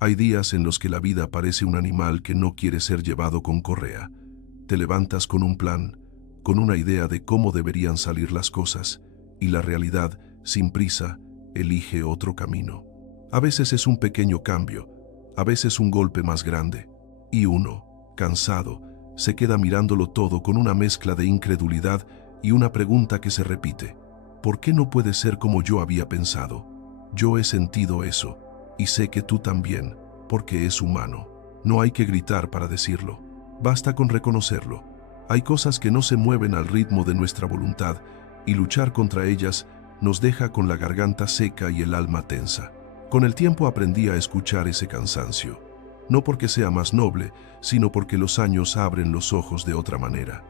Hay días en los que la vida parece un animal que no quiere ser llevado con correa. Te levantas con un plan, con una idea de cómo deberían salir las cosas, y la realidad, sin prisa, elige otro camino. A veces es un pequeño cambio, a veces un golpe más grande, y uno, cansado, se queda mirándolo todo con una mezcla de incredulidad y una pregunta que se repite: ¿por qué no puede ser como yo había pensado? Yo he sentido eso, y sé que tú también, porque es humano. No hay que gritar para decirlo, basta con reconocerlo. Hay cosas que no se mueven al ritmo de nuestra voluntad, y luchar contra ellas nos deja con la garganta seca y el alma tensa. Con el tiempo aprendí a escuchar ese cansancio, no porque sea más noble, sino porque los años abren los ojos de otra manera.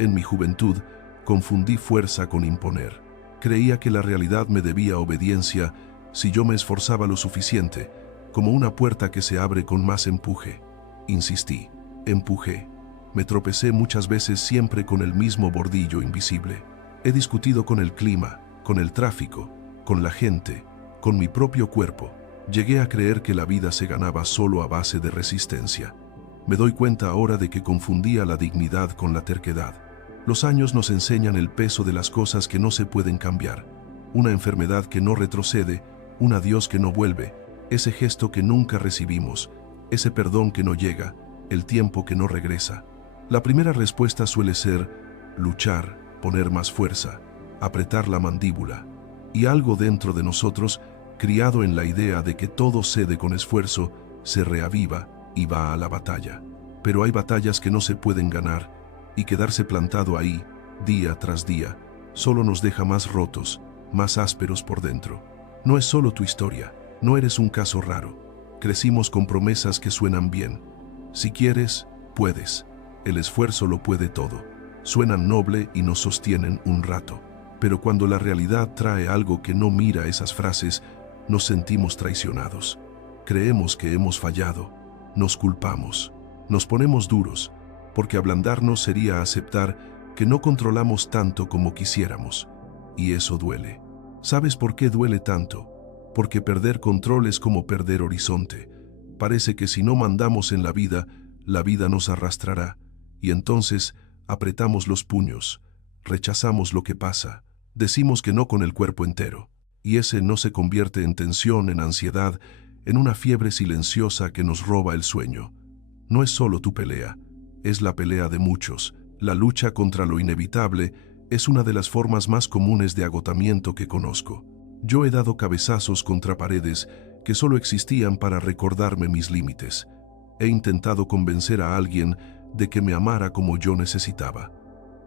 En mi juventud, confundí fuerza con imponer. Creía que la realidad me debía obediencia si yo me esforzaba lo suficiente, como una puerta que se abre con más empuje. Insistí, empujé. Me tropecé muchas veces, siempre con el mismo bordillo invisible. He discutido con el clima, con el tráfico, con la gente, con mi propio cuerpo. Llegué a creer que la vida se ganaba solo a base de resistencia. Me doy cuenta ahora de que confundía la dignidad con la terquedad. Los años nos enseñan el peso de las cosas que no se pueden cambiar. Una enfermedad que no retrocede, un adiós que no vuelve, ese gesto que nunca recibimos, ese perdón que no llega, el tiempo que no regresa. La primera respuesta suele ser luchar, poner más fuerza, apretar la mandíbula. Y algo dentro de nosotros, criado en la idea de que todo cede con esfuerzo, se reaviva y va a la batalla. Pero hay batallas que no se pueden ganar, y quedarse plantado ahí, día tras día, solo nos deja más rotos, más ásperos por dentro. No es solo tu historia, no eres un caso raro. Crecimos con promesas que suenan bien. Si quieres, puedes. El esfuerzo lo puede todo. Suenan noble y nos sostienen un rato. Pero cuando la realidad trae algo que no mira esas frases, nos sentimos traicionados. Creemos que hemos fallado. Nos culpamos. Nos ponemos duros, porque ablandarnos sería aceptar que no controlamos tanto como quisiéramos. Y eso duele. ¿Sabes por qué duele tanto? Porque perder control es como perder horizonte. Parece que si no mandamos en la vida nos arrastrará. Y entonces apretamos los puños, rechazamos lo que pasa, decimos que no con el cuerpo entero. Y ese no se convierte en tensión, en ansiedad, en una fiebre silenciosa que nos roba el sueño. No es solo tu pelea, es la pelea de muchos. La lucha contra lo inevitable es una de las formas más comunes de agotamiento que conozco. Yo he dado cabezazos contra paredes que solo existían para recordarme mis límites. He intentado convencer a alguien de que me amara como yo necesitaba.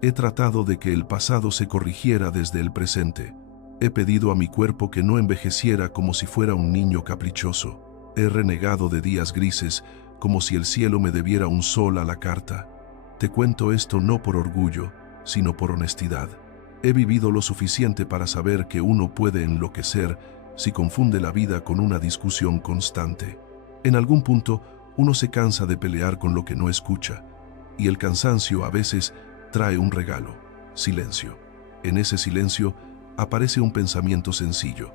He tratado de que el pasado se corrigiera desde el presente. He pedido a mi cuerpo que no envejeciera como si fuera un niño caprichoso. He renegado de días grises como si el cielo me debiera un sol a la carta. Te cuento esto no por orgullo, sino por honestidad. He vivido lo suficiente para saber que uno puede enloquecer si confunde la vida con una discusión constante. En algún punto, uno se cansa de pelear con lo que no escucha, y el cansancio a veces trae un regalo: silencio. En ese silencio aparece un pensamiento sencillo,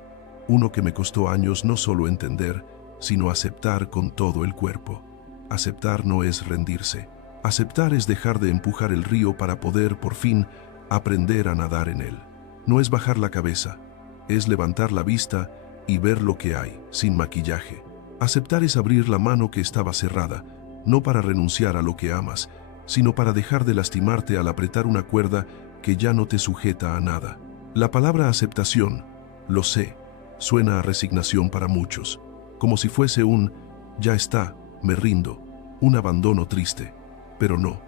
uno que me costó años no solo entender, sino aceptar con todo el cuerpo. Aceptar no es rendirse. Aceptar es dejar de empujar el río para poder, por fin, aprender a nadar en él. No es bajar la cabeza, es levantar la vista y ver lo que hay, sin maquillaje. Aceptar es abrir la mano que estaba cerrada, no para renunciar a lo que amas, sino para dejar de lastimarte al apretar una cuerda que ya no te sujeta a nada. La palabra aceptación, lo sé, suena a resignación para muchos, como si fuese un «ya está, me rindo», un abandono triste. Pero no,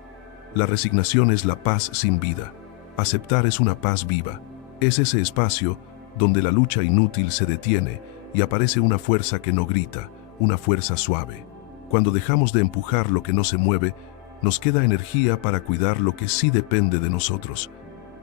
la resignación es la paz sin vida. Aceptar es una paz viva. Es ese espacio donde la lucha inútil se detiene y aparece una fuerza que no grita, una fuerza suave. Cuando dejamos de empujar lo que no se mueve, nos queda energía para cuidar lo que sí depende de nosotros.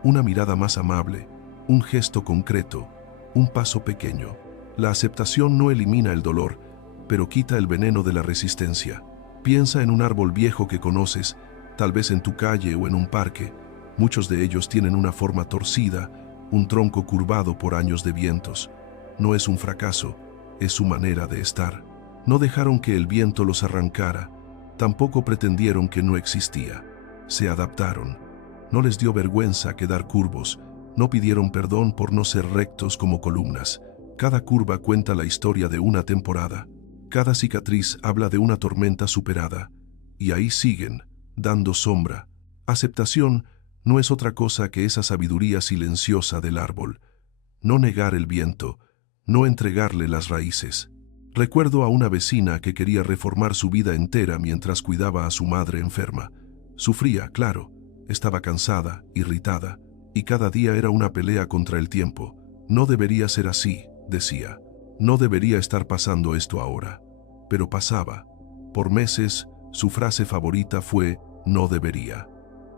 Una mirada más amable, un gesto concreto, un paso pequeño. La aceptación no elimina el dolor, pero quita el veneno de la resistencia. Piensa en un árbol viejo que conoces, tal vez en tu calle o en un parque. Muchos de ellos tienen una forma torcida, un tronco curvado por años de vientos. No es un fracaso, es su manera de estar. No dejaron que el viento los arrancara, tampoco pretendieron que no existía. Se adaptaron. No les dio vergüenza quedar curvos, no pidieron perdón por no ser rectos como columnas. Cada curva cuenta la historia de una temporada. Cada cicatriz habla de una tormenta superada. Y ahí siguen, dando sombra. Aceptación no es otra cosa que esa sabiduría silenciosa del árbol. No negar el viento, no entregarle las raíces. Recuerdo a una vecina que quería reformar su vida entera mientras cuidaba a su madre enferma. Sufría, claro, estaba cansada, irritada, y cada día era una pelea contra el tiempo. No debería ser así, decía. No debería estar pasando esto ahora. Pero pasaba. Por meses, su frase favorita fue, no debería.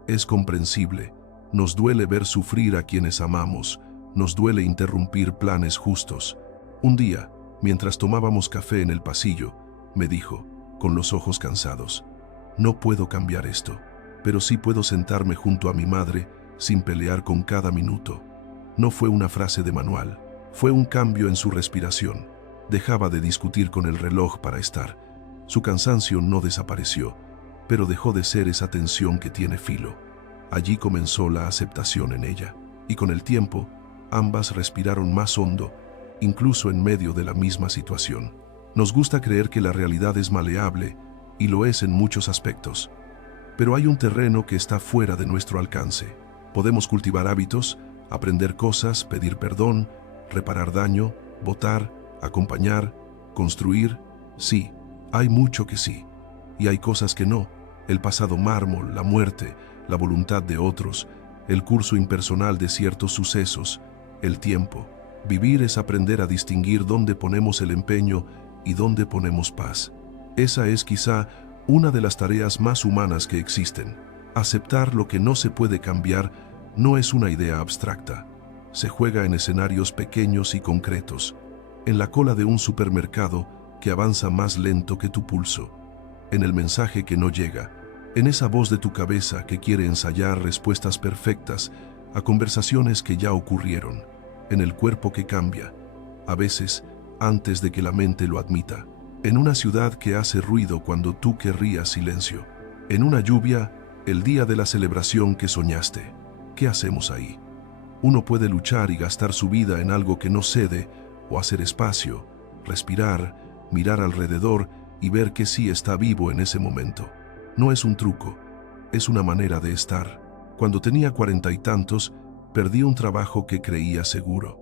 Es comprensible. Nos duele ver sufrir a quienes amamos. Nos duele interrumpir planes justos. Un día, mientras tomábamos café en el pasillo, me dijo, con los ojos cansados, no puedo cambiar esto, pero sí puedo sentarme junto a mi madre sin pelear con cada minuto. No fue una frase de manual, fue un cambio en su respiración. Dejaba de discutir con el reloj para estar. Su cansancio no desapareció, pero dejó de ser esa tensión que tiene filo. Allí comenzó la aceptación en ella, y con el tiempo, ambas respiraron más hondo, incluso en medio de la misma situación. Nos gusta creer que la realidad es maleable, y lo es en muchos aspectos. Pero hay un terreno que está fuera de nuestro alcance. Podemos cultivar hábitos, aprender cosas, pedir perdón, reparar daño, votar, acompañar, construir. Sí, hay mucho que sí. Y hay cosas que no. El pasado mármol, la muerte, la voluntad de otros, el curso impersonal de ciertos sucesos, el tiempo. Vivir es aprender a distinguir dónde ponemos el empeño y dónde ponemos paz. Esa es quizá una de las tareas más humanas que existen. Aceptar lo que no se puede cambiar no es una idea abstracta. Se juega en escenarios pequeños y concretos, en la cola de un supermercado que avanza más lento que tu pulso, en el mensaje que no llega, en esa voz de tu cabeza que quiere ensayar respuestas perfectas a conversaciones que ya ocurrieron, en el cuerpo que cambia, a veces antes de que la mente lo admita, en una ciudad que hace ruido cuando tú querrías silencio, en una lluvia, el día de la celebración que soñaste. ¿Qué hacemos ahí? Uno puede luchar y gastar su vida en algo que no cede, o hacer espacio, respirar, mirar alrededor y ver que sí está vivo en ese momento. No es un truco, es una manera de estar. Cuando tenía 40 y tantos, perdí un trabajo que creía seguro.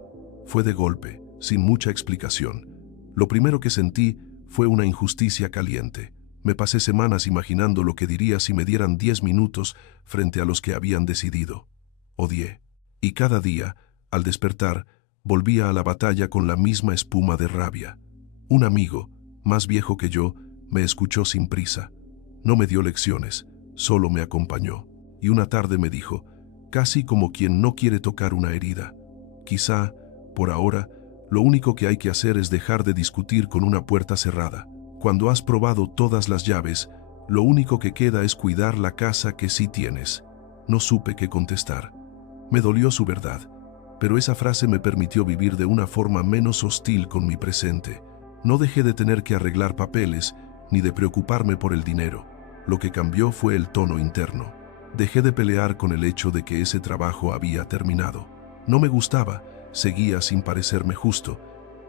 Fue de golpe, sin mucha explicación. Lo primero que sentí fue una injusticia caliente. Me pasé semanas imaginando lo que diría si me dieran 10 minutos frente a los que habían decidido. Odié. Y cada día, al despertar, volvía a la batalla con la misma espuma de rabia. Un amigo, más viejo que yo, me escuchó sin prisa. No me dio lecciones, solo me acompañó. Y una tarde me dijo, casi como quien no quiere tocar una herida, quizá, por ahora, lo único que hay que hacer es dejar de discutir con una puerta cerrada. Cuando has probado todas las llaves, lo único que queda es cuidar la casa que sí tienes. No supe qué contestar. Me dolió su verdad, pero esa frase me permitió vivir de una forma menos hostil con mi presente. No dejé de tener que arreglar papeles, ni de preocuparme por el dinero. Lo que cambió fue el tono interno. Dejé de pelear con el hecho de que ese trabajo había terminado. No me gustaba, seguía sin parecerme justo,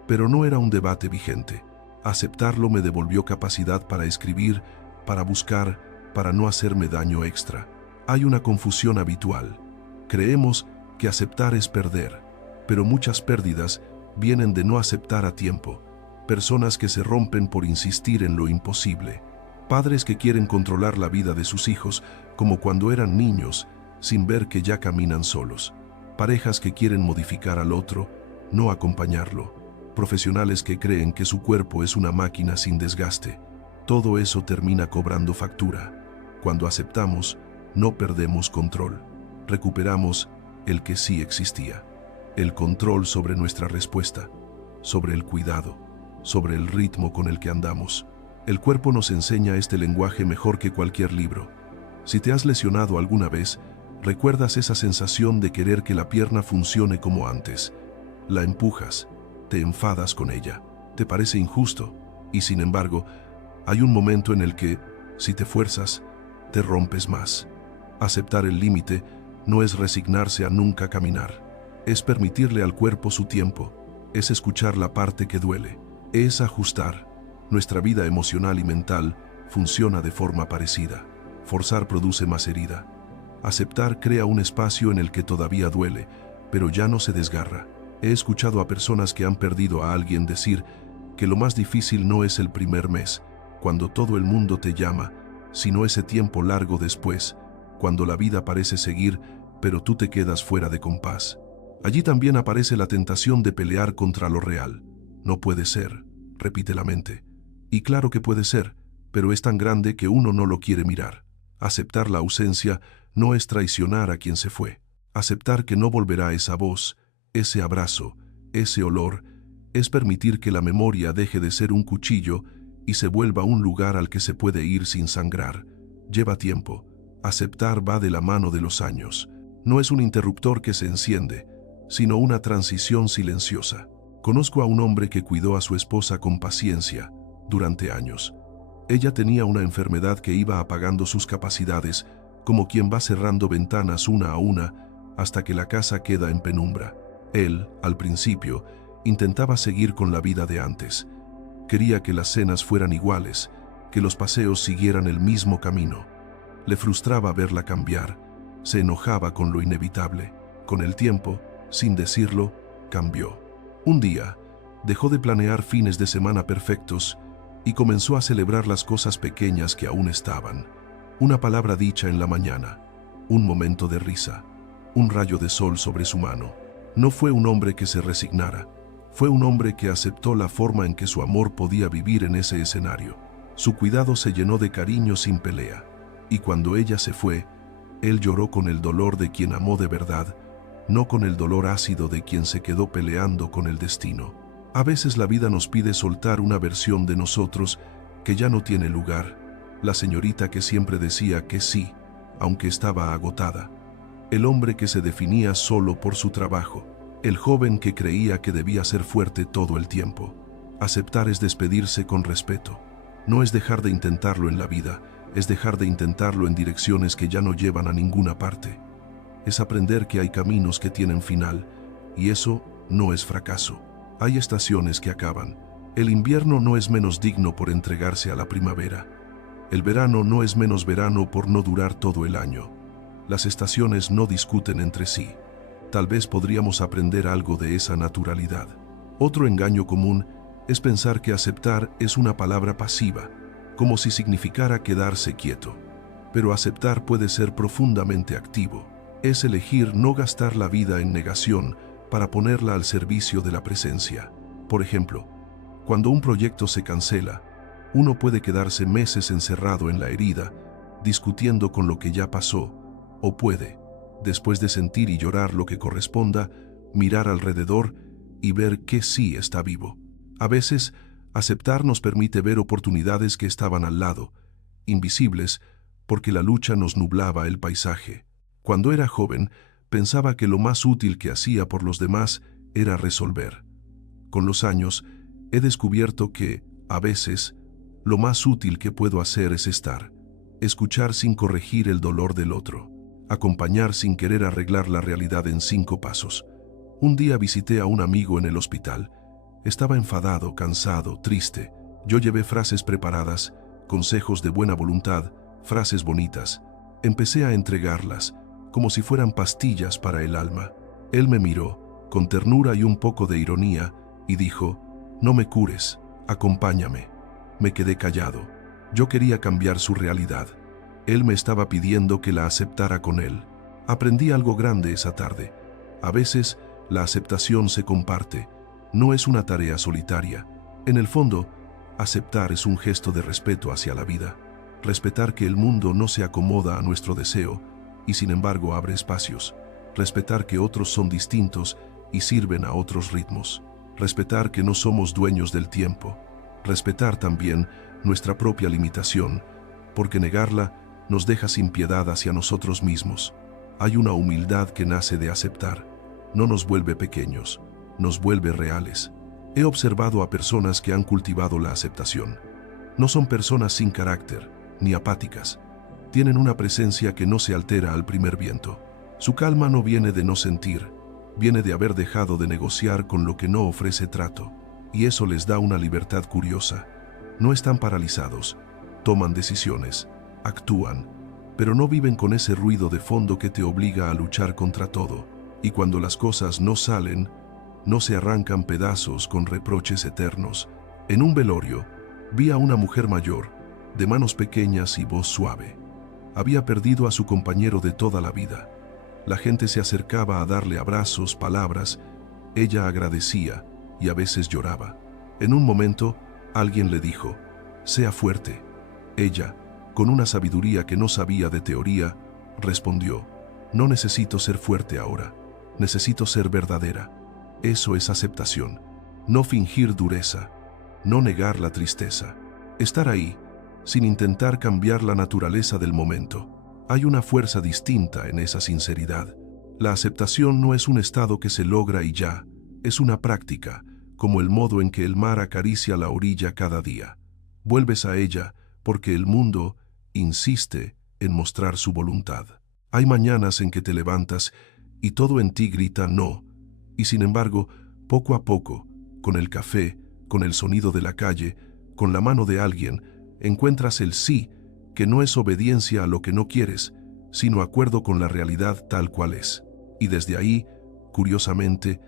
pero no era un debate vigente. Aceptarlo me devolvió capacidad para escribir, para buscar, para no hacerme daño extra. Hay una confusión habitual. Creemos que aceptar es perder, pero muchas pérdidas vienen de no aceptar a tiempo. Personas que se rompen por insistir en lo imposible. Padres que quieren controlar la vida de sus hijos como cuando eran niños, sin ver que ya caminan solos. Parejas que quieren modificar al otro, no acompañarlo. Profesionales que creen que su cuerpo es una máquina sin desgaste. Todo eso termina cobrando factura. Cuando aceptamos, no perdemos control. Recuperamos el que sí existía. El control sobre nuestra respuesta, sobre el cuidado, sobre el ritmo con el que andamos. El cuerpo nos enseña este lenguaje mejor que cualquier libro. Si te has lesionado alguna vez, recuerdas esa sensación de querer que la pierna funcione como antes. La empujas, te enfadas con ella, te parece injusto, Y sin embargo, hay un momento en el que, si te fuerzas, te rompes más. Aceptar el límite no es resignarse a nunca caminar. Es permitirle al cuerpo su tiempo. Es escuchar la parte que duele. Es ajustar. Nuestra vida emocional y mental funciona de forma parecida. Forzar produce más herida. Aceptar crea un espacio en el que todavía duele, pero ya no se desgarra. He escuchado a personas que han perdido a alguien decir que lo más difícil no es el primer mes, cuando todo el mundo te llama, sino ese tiempo largo después, cuando la vida parece seguir, pero tú te quedas fuera de compás. Allí también aparece la tentación de pelear contra lo real. No puede ser, repite la mente. Y claro que puede ser, pero es tan grande que uno no lo quiere mirar. Aceptar la ausencia no es traicionar a quien se fue. Aceptar que no volverá esa voz, ese abrazo, ese olor, es permitir que la memoria deje de ser un cuchillo y se vuelva un lugar al que se puede ir sin sangrar. Lleva tiempo. Aceptar va de la mano de los años. No es un interruptor que se enciende, sino una transición silenciosa. Conozco a un hombre que cuidó a su esposa con paciencia durante años. Ella tenía una enfermedad que iba apagando sus capacidades, como quien va cerrando ventanas una a una hasta que la casa queda en penumbra. Él, al principio, intentaba seguir con la vida de antes. Quería que las cenas fueran iguales, que los paseos siguieran el mismo camino. Le frustraba verla cambiar, se enojaba con lo inevitable. Con el tiempo, sin decirlo, cambió. Un día, dejó de planear fines de semana perfectos y comenzó a celebrar las cosas pequeñas que aún estaban. Una palabra dicha en la mañana, un momento de risa, un rayo de sol sobre su mano. No fue un hombre que se resignara, fue un hombre que aceptó la forma en que su amor podía vivir en ese escenario. Su cuidado se llenó de cariño sin pelea, y cuando ella se fue, él lloró con el dolor de quien amó de verdad, no con el dolor ácido de quien se quedó peleando con el destino. A veces la vida nos pide soltar una versión de nosotros que ya no tiene lugar. La señorita que siempre decía que sí, aunque estaba agotada. El hombre que se definía solo por su trabajo. El joven que creía que debía ser fuerte todo el tiempo. Aceptar es despedirse con respeto. No es dejar de intentarlo en la vida, es dejar de intentarlo en direcciones que ya no llevan a ninguna parte. Es aprender que hay caminos que tienen final, y eso no es fracaso. Hay estaciones que acaban. El invierno no es menos digno por entregarse a la primavera. El verano no es menos verano por no durar todo el año. Las estaciones no discuten entre sí. Tal vez podríamos aprender algo de esa naturalidad. Otro engaño común es pensar que aceptar es una palabra pasiva, como si significara quedarse quieto. Pero aceptar puede ser profundamente activo. Es elegir no gastar la vida en negación para ponerla al servicio de la presencia. Por ejemplo, cuando un proyecto se cancela, uno puede quedarse meses encerrado en la herida, discutiendo con lo que ya pasó, o puede, después de sentir y llorar lo que corresponda, mirar alrededor y ver que sí está vivo. A veces, aceptar nos permite ver oportunidades que estaban al lado, invisibles, porque la lucha nos nublaba el paisaje. Cuando era joven, pensaba que lo más útil que hacía por los demás era resolver. Con los años, he descubierto que, a veces, lo más útil que puedo hacer es estar, escuchar sin corregir el dolor del otro, acompañar sin querer arreglar la realidad en 5 pasos. Un día visité a un amigo en el hospital. Estaba enfadado, cansado, triste. Yo llevé frases preparadas, consejos de buena voluntad, frases bonitas. Empecé a entregarlas, como si fueran pastillas para el alma. Él me miró, con ternura y un poco de ironía, y dijo: «No me cures, acompáñame». Me quedé callado. Yo quería cambiar su realidad. Él me estaba pidiendo que la aceptara con él. Aprendí algo grande esa tarde. A veces, la aceptación se comparte. No es una tarea solitaria. En el fondo, aceptar es un gesto de respeto hacia la vida. Respetar que el mundo no se acomoda a nuestro deseo y sin embargo abre espacios. Respetar que otros son distintos y sirven a otros ritmos. Respetar que no somos dueños del tiempo. Respetar también nuestra propia limitación, porque negarla nos deja sin piedad hacia nosotros mismos. Hay una humildad que nace de aceptar. No nos vuelve pequeños, nos vuelve reales. He observado a personas que han cultivado la aceptación. No son personas sin carácter, ni apáticas. Tienen una presencia que no se altera al primer viento. Su calma no viene de no sentir, viene de haber dejado de negociar con lo que no ofrece trato, y eso les da una libertad curiosa. No están paralizados, toman decisiones, actúan, pero no viven con ese ruido de fondo que te obliga a luchar contra todo, y cuando las cosas no salen, no se arrancan pedazos con reproches eternos. En un velorio, vi a una mujer mayor, de manos pequeñas y voz suave. Había perdido a su compañero de toda la vida. La gente se acercaba a darle abrazos, palabras. Ella agradecía y a veces lloraba. En un momento, alguien le dijo, «Sea fuerte». Ella, con una sabiduría que no sabía de teoría, respondió, «No necesito ser fuerte ahora, necesito ser verdadera». Eso es aceptación. No fingir dureza, no negar la tristeza. Estar ahí, sin intentar cambiar la naturaleza del momento. Hay una fuerza distinta en esa sinceridad. La aceptación no es un estado que se logra y ya, es una práctica, como el modo en que el mar acaricia la orilla cada día. Vuelves a ella porque el mundo insiste en mostrar su voluntad. Hay mañanas en que te levantas y todo en ti grita no, y sin embargo, poco a poco, con el café, con el sonido de la calle, con la mano de alguien, encuentras el sí, que no es obediencia a lo que no quieres, sino acuerdo con la realidad tal cual es. Y desde ahí, curiosamente,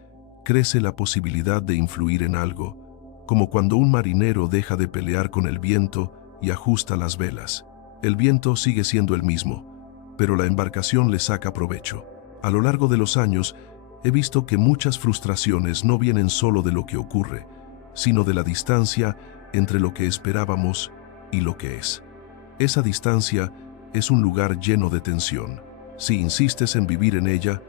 crece la posibilidad de influir en algo, como cuando un marinero deja de pelear con el viento y ajusta las velas. El viento sigue siendo el mismo, pero la embarcación le saca provecho. A lo largo de los años, he visto que muchas frustraciones no vienen solo de lo que ocurre, sino de la distancia entre lo que esperábamos y lo que es. Esa distancia es un lugar lleno de tensión. Si insistes en vivir en ella,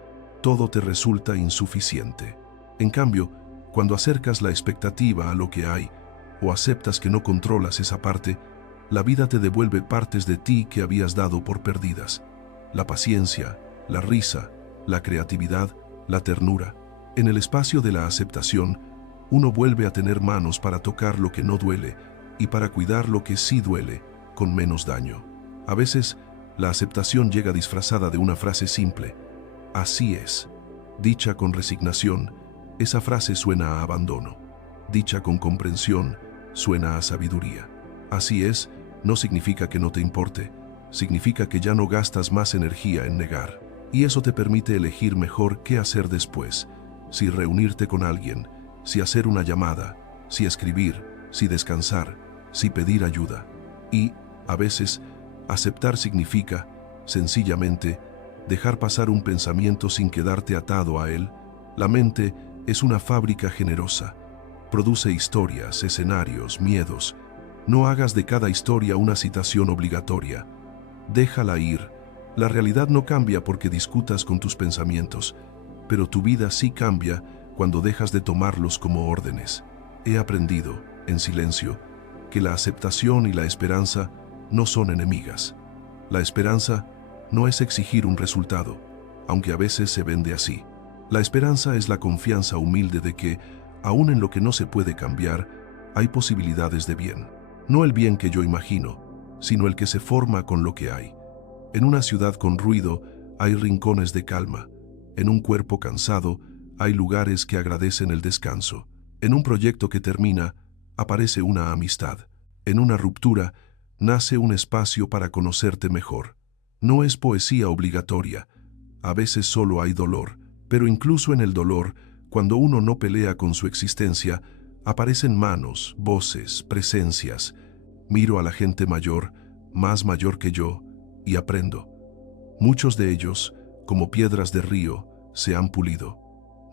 todo te resulta insuficiente. En cambio, cuando acercas la expectativa a lo que hay, o aceptas que no controlas esa parte, la vida te devuelve partes de ti que habías dado por perdidas. La paciencia, la risa, la creatividad, la ternura. En el espacio de la aceptación, uno vuelve a tener manos para tocar lo que no duele y para cuidar lo que sí duele, con menos daño. A veces, la aceptación llega disfrazada de una frase simple. Así es. Dicha con resignación, esa frase suena a abandono. Dicha con comprensión, suena a sabiduría. Así es, no significa que no te importe, significa que ya no gastas más energía en negar. Y eso te permite elegir mejor qué hacer después, si reunirte con alguien, si hacer una llamada, si escribir, si descansar, si pedir ayuda. Y, a veces, aceptar significa, sencillamente, dejar pasar un pensamiento sin quedarte atado a él. La mente es una fábrica generosa. Produce historias, escenarios, miedos. No hagas de cada historia una citación obligatoria. Déjala ir. La realidad no cambia porque discutas con tus pensamientos, pero tu vida sí cambia cuando dejas de tomarlos como órdenes. He aprendido, en silencio, que la aceptación y la esperanza no son enemigas. La esperanza no es exigir un resultado, aunque a veces se vende así. La esperanza es la confianza humilde de que, aun en lo que no se puede cambiar, hay posibilidades de bien. No el bien que yo imagino, sino el que se forma con lo que hay. En una ciudad con ruido hay rincones de calma. En un cuerpo cansado hay lugares que agradecen el descanso. En un proyecto que termina, aparece una amistad. En una ruptura, nace un espacio para conocerte mejor. No es poesía obligatoria. A veces solo hay dolor, pero incluso en el dolor, cuando uno no pelea con su existencia, aparecen manos, voces, presencias. Miro a la gente mayor, más mayor que yo, y aprendo. Muchos de ellos, como piedras de río, se han pulido.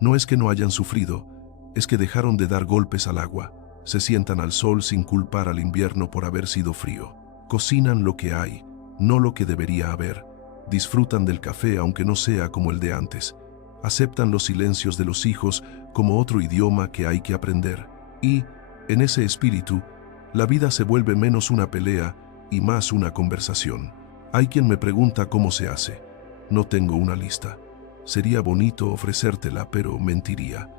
No es que no hayan sufrido, es que dejaron de dar golpes al agua, se sientan al sol sin culpar al invierno por haber sido frío. Cocinan lo que hay, no lo que debería haber. Disfrutan del café aunque no sea como el de antes. Aceptan los silencios de los hijos como otro idioma que hay que aprender. Y, en ese espíritu, la vida se vuelve menos una pelea y más una conversación. Hay quien me pregunta cómo se hace. No tengo una lista. Sería bonito ofrecértela, pero mentiría.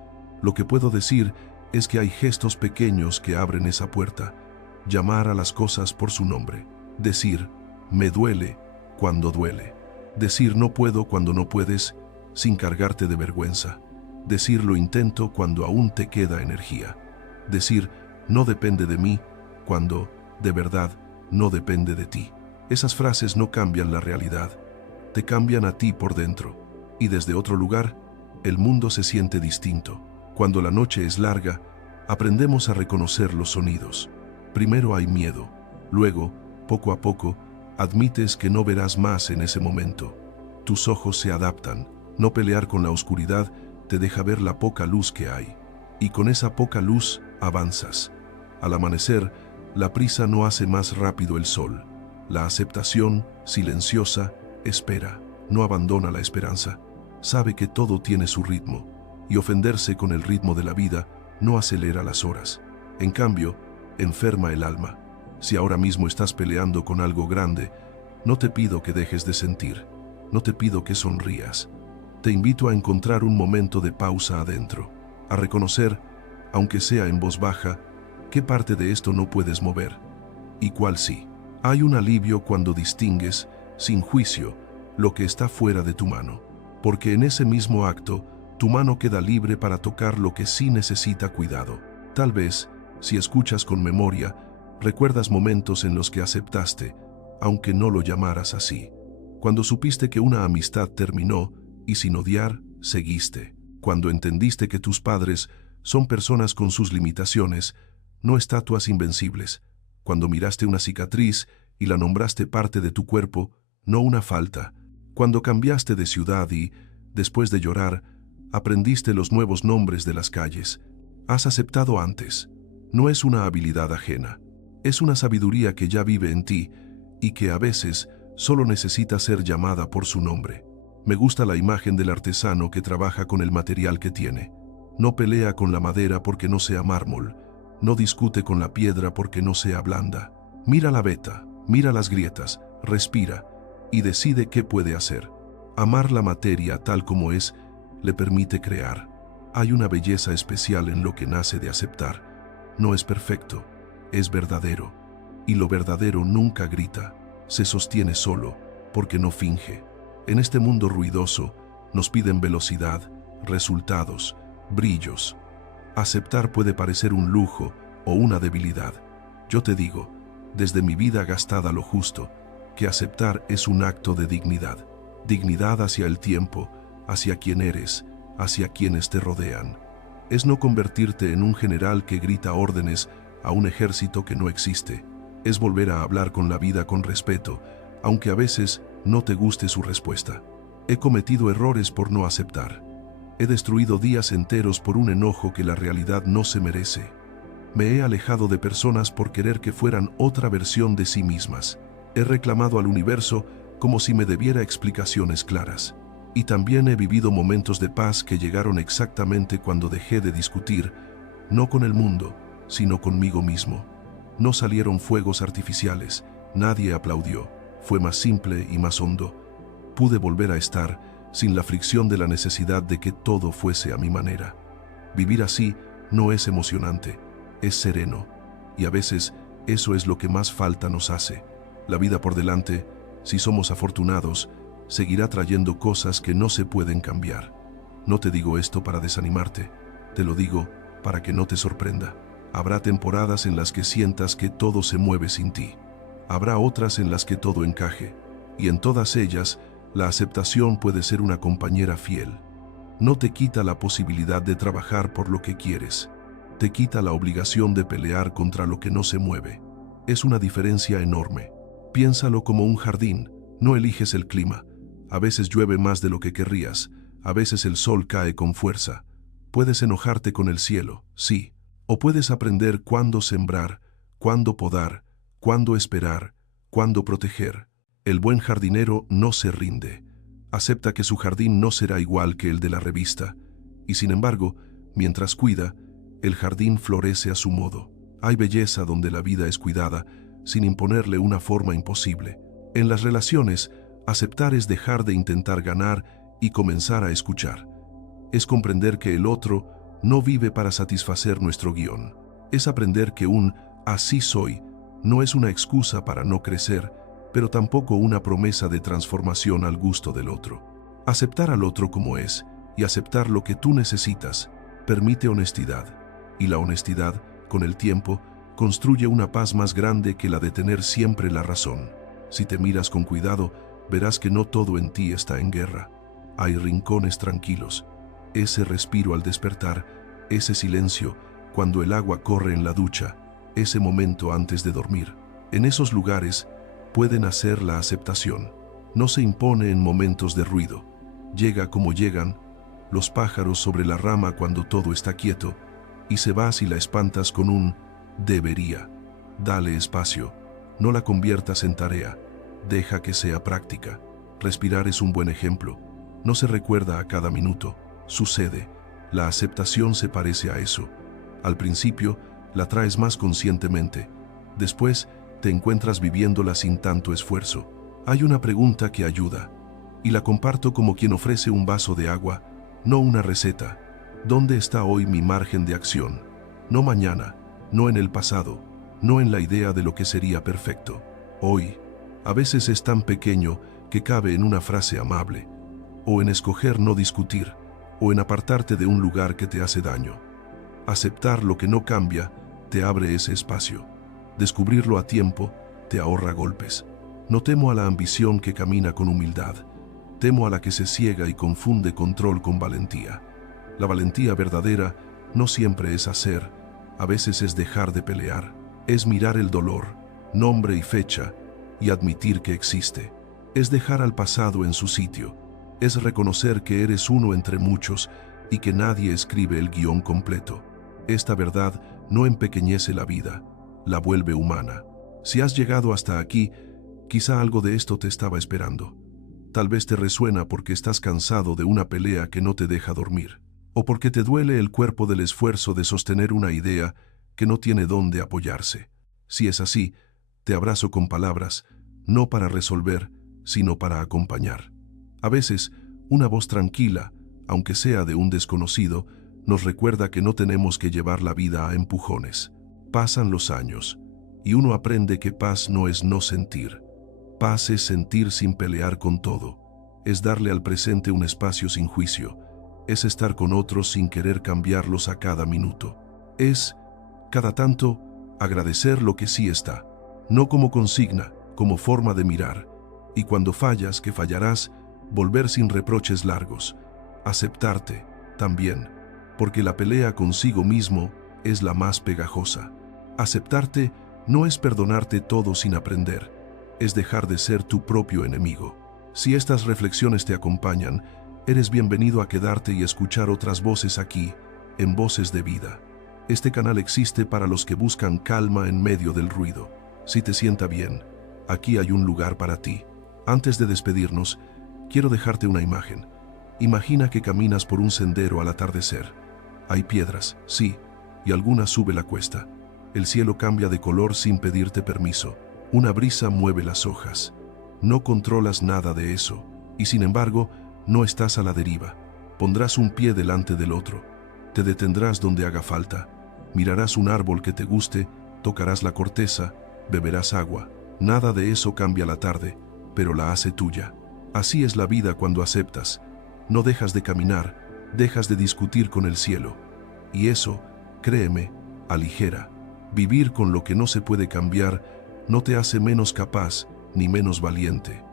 Lo que puedo decir es que hay gestos pequeños que abren esa puerta. Llamar a las cosas por su nombre. Decir, me duele cuando duele. Decir no puedo cuando no puedes, sin cargarte de vergüenza. Decir lo intento cuando aún te queda energía. Decir no depende de mí cuando, de verdad, no depende de ti. Esas frases no cambian la realidad, te cambian a ti por dentro. Y desde otro lugar, el mundo se siente distinto. Cuando la noche es larga, aprendemos a reconocer los sonidos. Primero hay miedo, luego, poco a poco, admites que no verás más en ese momento. Tus ojos se adaptan. No pelear con la oscuridad te deja ver la poca luz que hay. Y con esa poca luz avanzas. Al amanecer, la prisa no hace más rápido el sol. La aceptación, silenciosa, espera, no abandona la esperanza. Sabe que todo tiene su ritmo, y ofenderse con el ritmo de la vida no acelera las horas. En cambio, enferma el alma. Si ahora mismo estás peleando con algo grande, no te pido que dejes de sentir, no te pido que sonrías. Te invito a encontrar un momento de pausa adentro, a reconocer, aunque sea en voz baja, qué parte de esto no puedes mover, y cuál sí. Hay un alivio cuando distingues, sin juicio, lo que está fuera de tu mano, porque en ese mismo acto, tu mano queda libre para tocar lo que sí necesita cuidado. Tal vez, si escuchas con memoria, recuerdas momentos en los que aceptaste, aunque no lo llamaras así. Cuando supiste que una amistad terminó y sin odiar, seguiste. Cuando entendiste que tus padres son personas con sus limitaciones, no estatuas invencibles. Cuando miraste una cicatriz y la nombraste parte de tu cuerpo, no una falta. Cuando cambiaste de ciudad y, después de llorar, aprendiste los nuevos nombres de las calles. Has aceptado antes. No es una habilidad ajena. Es una sabiduría que ya vive en ti y que a veces solo necesita ser llamada por su nombre. Me gusta la imagen del artesano que trabaja con el material que tiene. No pelea con la madera porque no sea mármol. No discute con la piedra porque no sea blanda. Mira la veta, mira las grietas, respira y decide qué puede hacer. Amar la materia tal como es le permite crear. Hay una belleza especial en lo que nace de aceptar. No es perfecto, es verdadero. Y lo verdadero nunca grita, se sostiene solo, porque no finge. En este mundo ruidoso, nos piden velocidad, resultados, brillos. Aceptar puede parecer un lujo o una debilidad. Yo te digo, desde mi vida gastada lo justo, que aceptar es un acto de dignidad. Dignidad hacia el tiempo, hacia quien eres, hacia quienes te rodean. Es no convertirte en un general que grita órdenes a un ejército que no existe. Es volver a hablar con la vida con respeto, aunque a veces no te guste su respuesta. He cometido errores por no aceptar. He destruido días enteros por un enojo que la realidad no se merece. Me he alejado de personas por querer que fueran otra versión de sí mismas. He reclamado al universo como si me debiera explicaciones claras. Y también he vivido momentos de paz que llegaron exactamente cuando dejé de discutir, no con el mundo, sino conmigo mismo. No salieron fuegos artificiales, nadie aplaudió, fue más simple y más hondo. Pude volver a estar sin la fricción de la necesidad de que todo fuese a mi manera. Vivir así no es emocionante, es sereno, y a veces eso es lo que más falta nos hace. La vida por delante, si somos afortunados, seguirá trayendo cosas que no se pueden cambiar. No te digo esto para desanimarte, te lo digo para que no te sorprenda. Habrá temporadas en las que sientas que todo se mueve sin ti. Habrá otras en las que todo encaje, y en todas ellas, la aceptación puede ser una compañera fiel. No te quita la posibilidad de trabajar por lo que quieres. Te quita la obligación de pelear contra lo que no se mueve. Es una diferencia enorme. Piénsalo como un jardín, no eliges el clima. A veces llueve más de lo que querrías, a veces el sol cae con fuerza. Puedes enojarte con el cielo, sí, o puedes aprender cuándo sembrar, cuándo podar, cuándo esperar, cuándo proteger. El buen jardinero no se rinde. Acepta que su jardín no será igual que el de la revista, y sin embargo, mientras cuida, el jardín florece a su modo. Hay belleza donde la vida es cuidada, sin imponerle una forma imposible. En las relaciones, aceptar es dejar de intentar ganar y comenzar a escuchar. Es comprender que el otro no vive para satisfacer nuestro guión. Es aprender que un "así soy" no es una excusa para no crecer, pero tampoco una promesa de transformación al gusto del otro. Aceptar al otro como es y aceptar lo que tú necesitas permite honestidad, y la honestidad, con el tiempo, construye una paz más grande que la de tener siempre la razón. Si te miras con cuidado, verás que no todo en ti está en guerra. Hay rincones tranquilos, ese respiro al despertar, ese silencio cuando el agua corre en la ducha, ese momento antes de dormir. En esos lugares puede nacer la aceptación. No se impone en momentos de ruido. Llega como llegan los pájaros sobre la rama cuando todo está quieto, y se va si la espantas con un "debería". Dale espacio, no la conviertas en tarea, deja que sea práctica. Respirar es un buen ejemplo. No se recuerda a cada minuto, sucede. La aceptación se parece a eso. Al principio, la traes más conscientemente. Después, te encuentras viviéndola sin tanto esfuerzo. Hay una pregunta que ayuda, y la comparto como quien ofrece un vaso de agua, no una receta. ¿Dónde está hoy mi margen de acción? No mañana, no en el pasado, no en la idea de lo que sería perfecto. Hoy, a veces es tan pequeño que cabe en una frase amable, o en escoger no discutir, o en apartarte de un lugar que te hace daño. Aceptar lo que no cambia te abre ese espacio. Descubrirlo a tiempo te ahorra golpes. No temo a la ambición que camina con humildad. Temo a la que se ciega y confunde control con valentía. La valentía verdadera no siempre es hacer, a veces es dejar de pelear. Es mirar el dolor, nombre y fecha, y admitir que existe. Es dejar al pasado en su sitio. Es reconocer que eres uno entre muchos y que nadie escribe el guión completo. Esta verdad no empequeñece la vida, la vuelve humana. Si has llegado hasta aquí, quizá algo de esto te estaba esperando. Tal vez te resuena porque estás cansado de una pelea que no te deja dormir, o porque te duele el cuerpo del esfuerzo de sostener una idea que no tiene dónde apoyarse. Si es así, te abrazo con palabras, no para resolver, sino para acompañar. A veces, una voz tranquila, aunque sea de un desconocido, nos recuerda que no tenemos que llevar la vida a empujones. Pasan los años, y uno aprende que paz no es no sentir. Paz es sentir sin pelear con todo, es darle al presente un espacio sin juicio, es estar con otros sin querer cambiarlos a cada minuto. Es, cada tanto, agradecer lo que sí está, no como consigna, como forma de mirar. Y cuando fallas, que fallarás, volver sin reproches largos. Aceptarte, también, porque la pelea consigo mismo es la más pegajosa. Aceptarte no es perdonarte todo sin aprender, es dejar de ser tu propio enemigo. Si estas reflexiones te acompañan, eres bienvenido a quedarte y escuchar otras voces aquí, en Voces de Vida. Este canal existe para los que buscan calma en medio del ruido. Si te sienta bien, aquí hay un lugar para ti. Antes de despedirnos, quiero dejarte una imagen. Imagina que caminas por un sendero al atardecer. Hay piedras, sí, y algunas sube la cuesta. El cielo cambia de color sin pedirte permiso. Una brisa mueve las hojas. No controlas nada de eso, y sin embargo, no estás a la deriva. Pondrás un pie delante del otro. Te detendrás donde haga falta. Mirarás un árbol que te guste, tocarás la corteza, beberás agua. Nada de eso cambia la tarde, pero la hace tuya. Así es la vida cuando aceptas. No dejas de caminar, dejas de discutir con el cielo. Y eso, créeme, aligera. Vivir con lo que no se puede cambiar no te hace menos capaz ni menos valiente.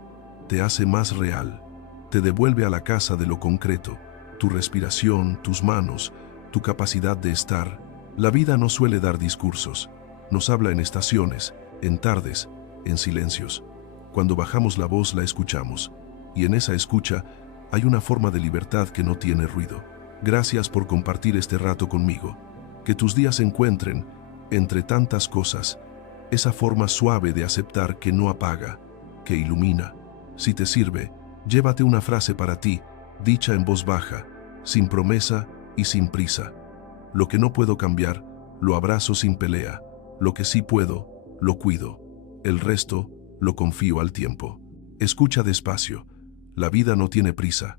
Te hace más real. Te devuelve a la casa de lo concreto, tu respiración, tus manos, tu capacidad de estar. La vida no suele dar discursos. Nos habla en estaciones, en tardes, en silencios. Cuando bajamos la voz la escuchamos. Y en esa escucha hay una forma de libertad que no tiene ruido. Gracias por compartir este rato conmigo. Que tus días encuentren, entre tantas cosas, esa forma suave de aceptar que no apaga, que ilumina. Si te sirve, llévate una frase para ti, dicha en voz baja, sin promesa y sin prisa. Lo que no puedo cambiar, lo abrazo sin pelea. Lo que sí puedo, lo cuido. El resto, lo confío al tiempo. Escucha despacio. La vida no tiene prisa.